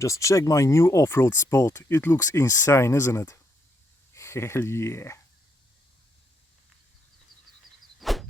Just check my new off-road spot. It looks insane, isn't it? Hell yeah.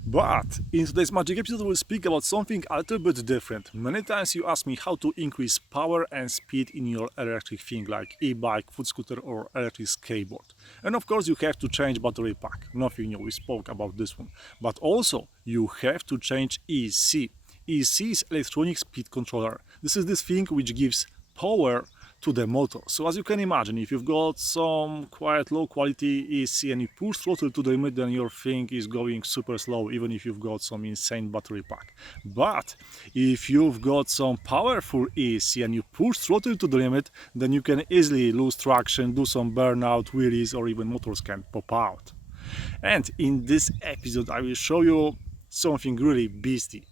But in today's magic episode we'll speak about something a little bit different. Many times you ask me how to increase power and speed in your electric thing like e-bike, foot scooter or electric skateboard. And of course you have to change battery pack. Nothing new, we spoke about this one. But also you have to change ESC. ESC is electronic speed controller. This is this thing which gives power to the motor. So as you can imagine, if you've got some quite low quality ESC and you push throttle to the limit, then your thing is going super slow, even if you've got some insane battery pack. But if you've got some powerful ESC and you push throttle to the limit, then you can easily lose traction, do some burnout, wheelies, or even motors can pop out. And in this episode I will show you something really beastie.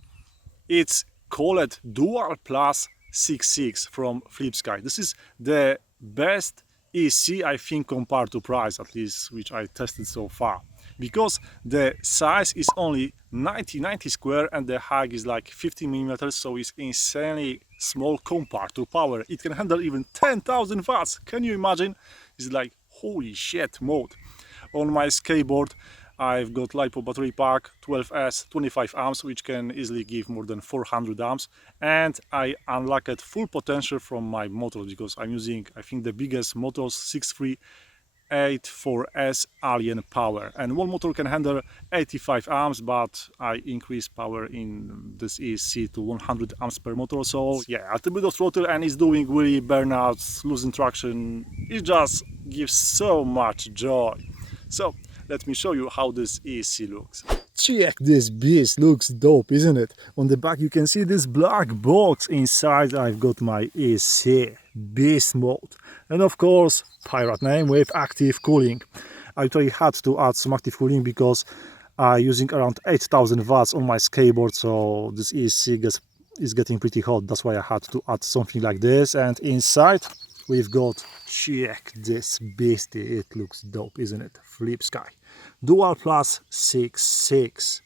It's called Dual Plus 6.6 from Flipsky. This is the best ESC I think compared to price, at least which I tested so far, because the size is only 90 square and the height is like 50 millimeters, so it's insanely small compared to power. It can handle even 10,000 watts. Can you imagine? It's like holy shit mode. On my skateboard I've got LiPo battery pack 12S 25 amps, which can easily give more than 400 amps, and I unlocked full potential from my motor because I'm using, I think, the biggest motors 6384S Alien power, and one motor can handle 85 amps, but I increase power in this ESC to 100 amps per motor. So yeah, a little bit of throttle and it's doing really burnouts, losing traction. It just gives so much joy. So let me show you how this ESC looks. Check this beast, looks dope, isn't it? On the back you can see this black box. Inside I've got my ESC beast mode, and of course pirate name with active cooling. I actually had to add some active cooling because I'm using around 8,000 watts on my skateboard, so this ESC is getting pretty hot. That's why I had to add something like this. And inside we've got, check this beastie, it looks dope, isn't it? Flipsky Dual Plus 6.6.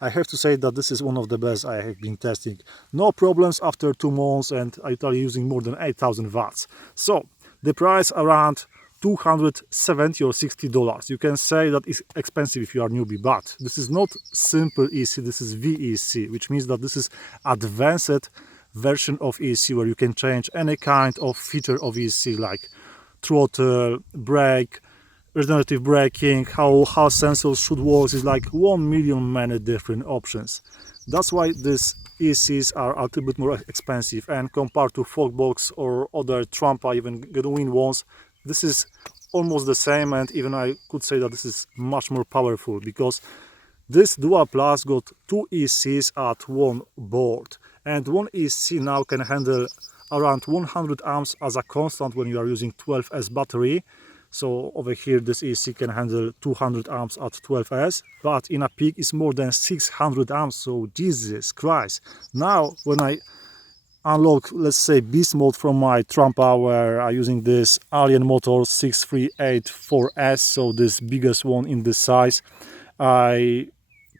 I have to say that this is one of the best I have been testing. No problems after 2 months, and I'm using more than 8,000 watts. So the price around $270 or $60. You can say that it's expensive if you are newbie, but this is not simple ESC, this is VESC, which means that this is advanced version of ESC where you can change any kind of feature of ESC like throttle, brake, regenerative braking, how sensors should work. Is like 1 million many different options. That's why these ESCs are a little bit more expensive, and compared to Folkbox or other Trumpa, even genuine ones, this is almost the same, and even I could say that this is much more powerful because this Dual Plus got 2 ESCs at one board, and one ESC now can handle around 100 amps as a constant when you are using 12S battery. So over here this ESC can handle 200 amps at 12S, but in a peak it's more than 600 amps, so Jesus Christ. Now when I unlock, let's say, beast mode from my Trumpa, where I'm using this Alien motor 6384S, so this biggest one in this size, I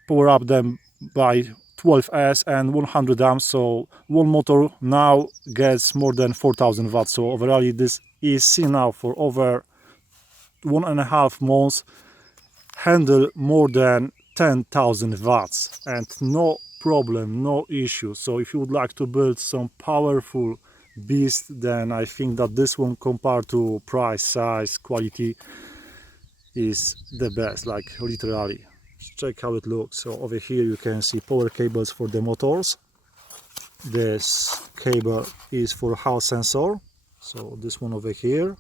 power up them by 12S and 100 amps, so one motor now gets more than 4,000 watts. So overall this ESC now for over 1.5 months handle more than 10,000 watts, and no problem, no issue. So if you would like to build some powerful beast, then I think that this one compared to price, size, quality is the best, like literally. Check how it looks. So over here you can see power cables for the motors. This cable is for Hall sensor, so this one over here.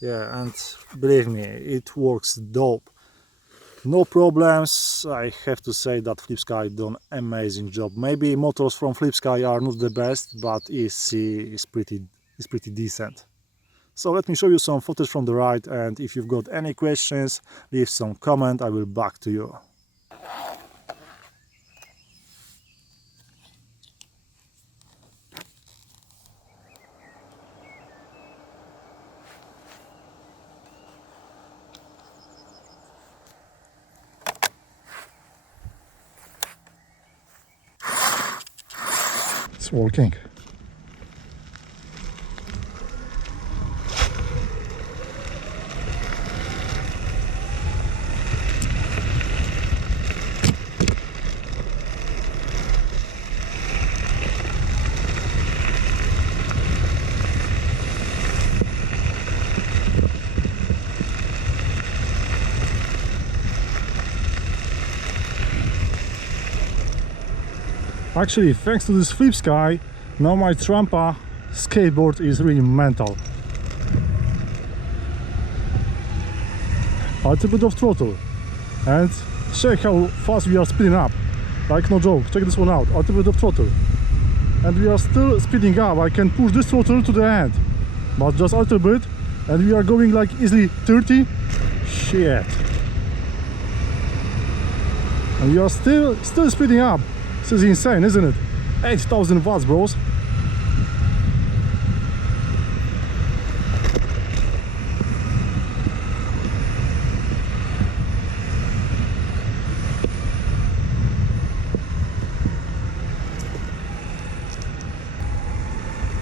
Yeah, and believe me, it works dope. No problems. I have to say that Flipsky done amazing job. Maybe motors from Flipsky are not the best, but ESC is pretty decent. So let me show you some footage from the ride, and if you've got any questions, leave some comment, I will back to you. It's working. Actually, thanks to this Flipsky, now my Trampa skateboard is really mental. A little bit of throttle and check how fast we are speeding up. Like no joke, check this one out. A little bit of throttle and we are still speeding up. I can push this throttle to the end, but just a little bit, and we are going like easily 30. Shit. And we are still speeding up. This is insane, isn't it? 8,000 watts, bros.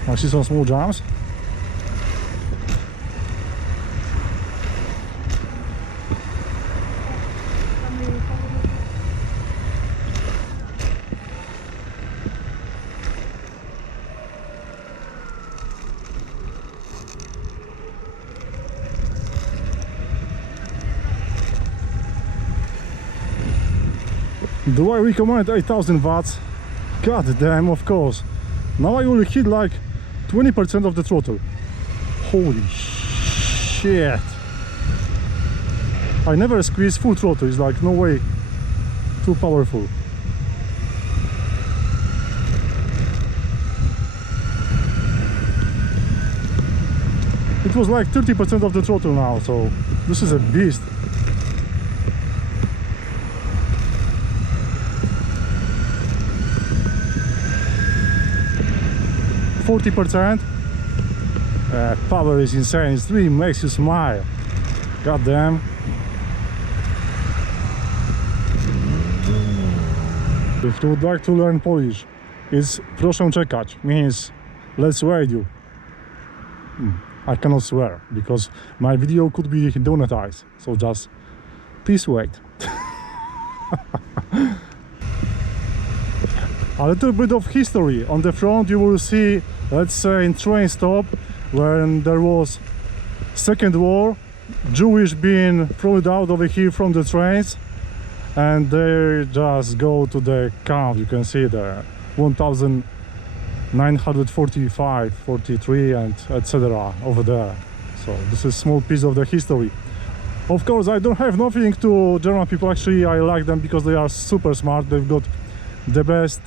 I see some small jumps. Do I recommend 8,000 watts? God damn, of course. Now I will hit like 20% of the throttle. Holy shit. I never squeeze full throttle, it's like no way, too powerful. It was like 30% of the throttle now, so this is a beast. %. Power is insane, it really makes you smile. God damn. If you would like to learn Polish, it's proszę czekać, means let's wait you. I cannot swear because my video could be demonetized, so just please wait. A little bit of history. On the front you will see, let's say, in train stop when there was Second War, Jewish being thrown out over here from the trains and they just go to the camp. You can see the 1945, 43 and etc. over there. So this is a small piece of the history. Of course, I don't have nothing to German people. Actually, I like them because they are super smart. They've got the best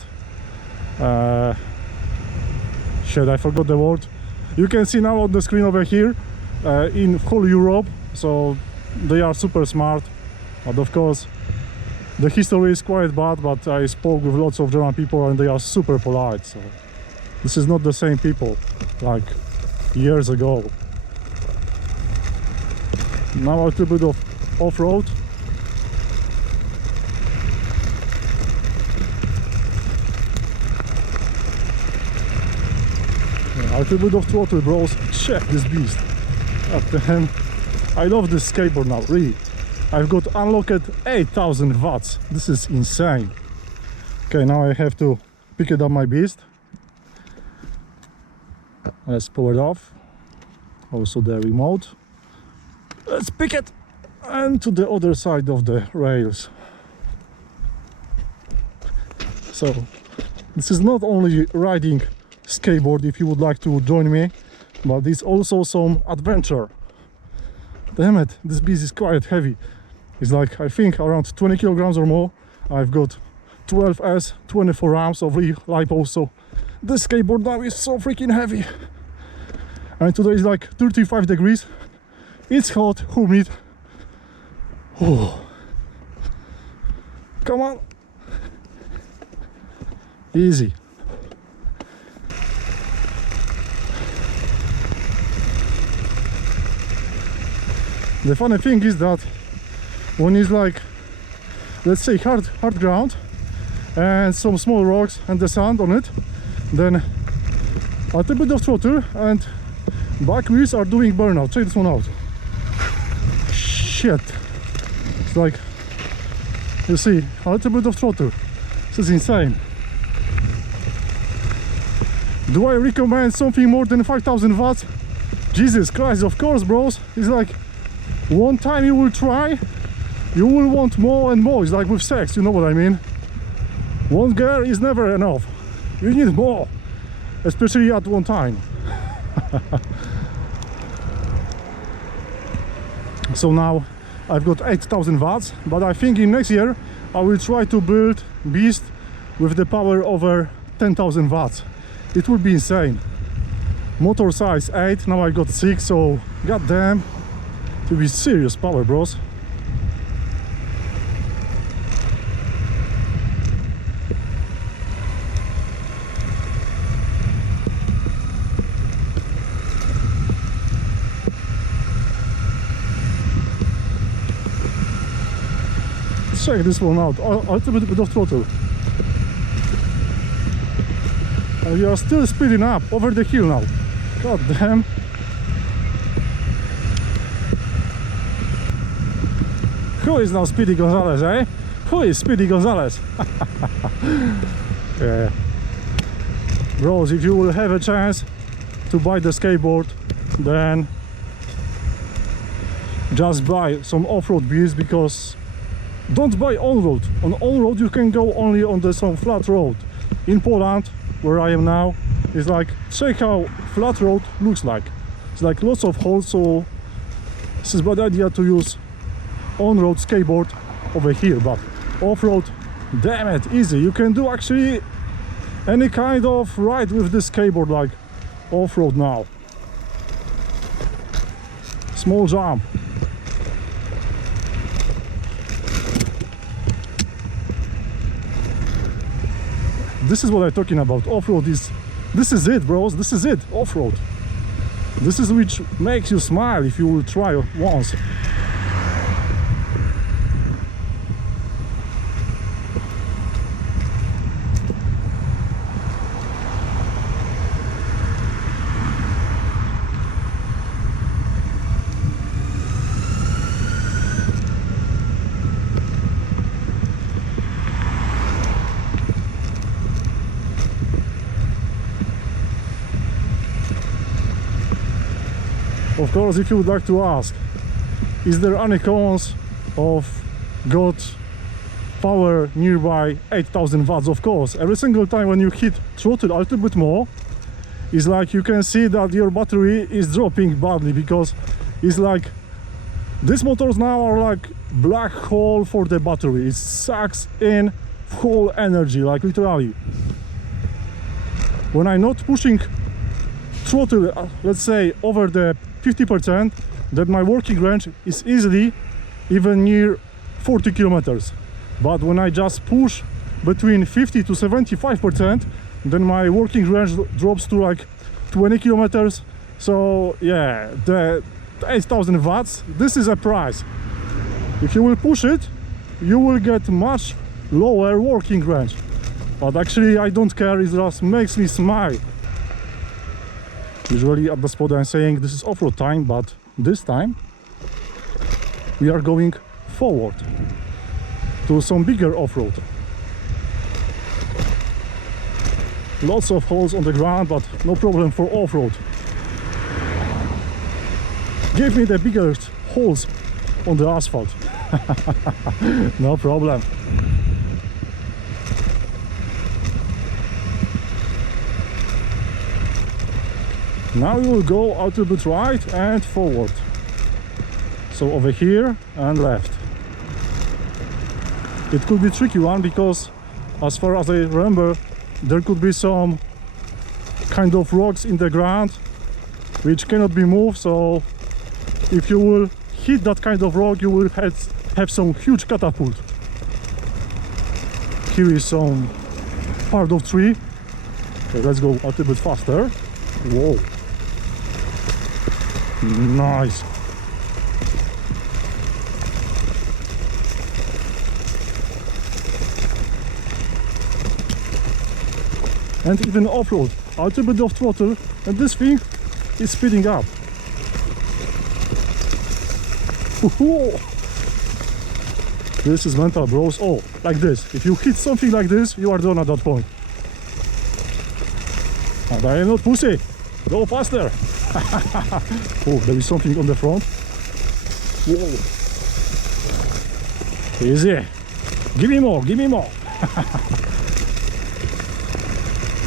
shit, I forgot the word. You can see now on the screen over here in whole Europe, so they are super smart. But of course the history is quite bad, but I spoke with lots of German people and they are super polite, so this is not the same people like years ago. Now a little bit of off-road. A little bit of throttle, bros. Check this beast. Damn. I love this skateboard now, really. I've got unlocked 8,000 watts. This is insane. Okay, now I have to pick it up my beast. Let's pull it off. Also the remote. Let's pick it and to the other side of the rails. So this is not only riding skateboard if you would like to join me, but it's also some adventure. Damn it, this beast is quite heavy. It's like, I think, around 20 kilograms or more. I've got 12S, 24 amps of lipo, so this skateboard now is so freaking heavy. And today is like 35 degrees. It's hot, humid. Oh. Come on. Easy. The funny thing is that when it's like, let's say, hard ground and some small rocks and the sand on it, then a little bit of throttle and back wheels are doing burnout. Check this one out. Shit. It's like, you see, a little bit of throttle. This is insane. Do I recommend something more than 5,000 watts? Jesus Christ, of course, bros. It's like, one time you will try, you will want more and more. It's like with sex, you know what I mean? One gear is never enough. You need more, especially at one time. So now I've got 8,000 watts, but I think in next year I will try to build beast with the power over 10,000 watts. It would be insane. Motor size 8, now I got 6, so goddamn, it will be serious power, bros. Check this one out, a little bit of throttle. And you are still speeding up over the hill now. God damn. Who is now Speedy Gonzalez, eh? Who is Speedy Gonzalez? Yeah. Bros, if you will have a chance to buy the skateboard, then just buy some off-road beers, because don't buy on-road. On on-road you can go only on some flat road. In Poland, where I am now, it's like, check how flat road looks like. It's like lots of holes, so this is a bad idea to use on-road skateboard over here. But off-road, damn it, easy. You can do actually any kind of ride with this skateboard, like off-road now. Small jump. This is what I'm talking about. Off-road this is it, bros. This is it, off-road. This is which makes you smile if you will try once. Of course, if you would like to ask, is there any cons of got power nearby 8,000 watts? Of course, every single time when you hit throttle a little bit more, it's like you can see that your battery is dropping badly, because it's like these motors now are like black hole for the battery. It sucks in whole energy, like literally. When I'm not pushing throttle, let's say over the 50%, that my working range is easily even near 40 kilometers. But when I just push between 50 to 75%, then my working range drops to like 20 kilometers. So yeah, the 8,000 watts, this is a price. If you will push it, you will get much lower working range. But actually I don't care, it just makes me smile. Usually at the spot I'm saying this is off-road time, but this time we are going forward to some bigger off-road. Lots of holes on the ground, but no problem for off-road. Give me the biggest holes on the asphalt. No problem. Now we will go a little bit right and forward. So over here and left. It could be a tricky one, because as far as I remember, there could be some kind of rocks in the ground which cannot be moved. So if you will hit that kind of rock, you will have some huge catapult. Here is some part of tree. Okay, let's go a little bit faster. Whoa. Nice. And even off-road, a little bit of throttle, and this thing is speeding up. This is mental, bros. Oh, like this. If you hit something like this, you are done at that point. And I am not pussy. Go faster. Oh, there is something on the front. Whoa. Easy. Give me more, give me more.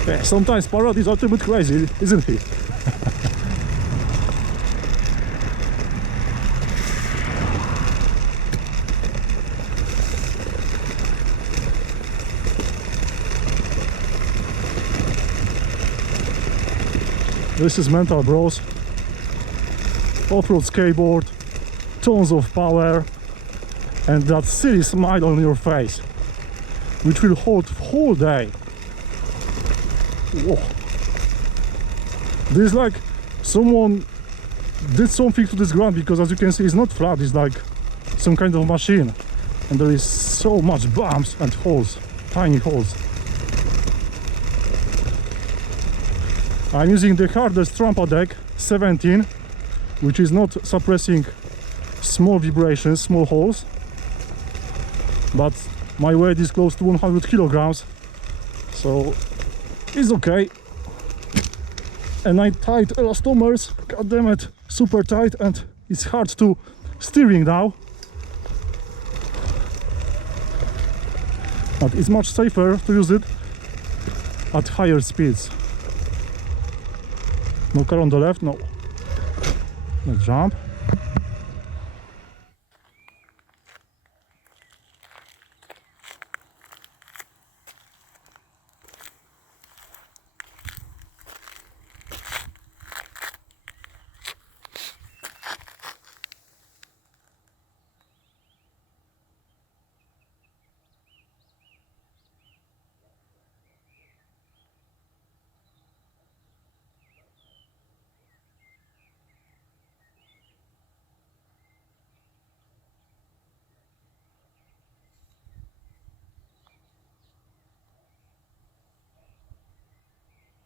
Yeah, sometimes Parrot is a little bit crazy, isn't he? This is mental, bros. Off-road skateboard, tons of power, and that silly smile on your face, which will hold whole day. Whoa. This is like someone did something to this ground, because as you can see, it's not flat, it's like some kind of machine, and there is so much bumps and holes, tiny holes. I'm using the hardest Trampa deck, 17, which is not suppressing small vibrations, small holes, but my weight is close to 100 kilograms, so it's okay. And I tied elastomers, god damn it, super tight, and it's hard to steering now, but it's much safer to use it at higher speeds. No car on the left, no. Let's jump.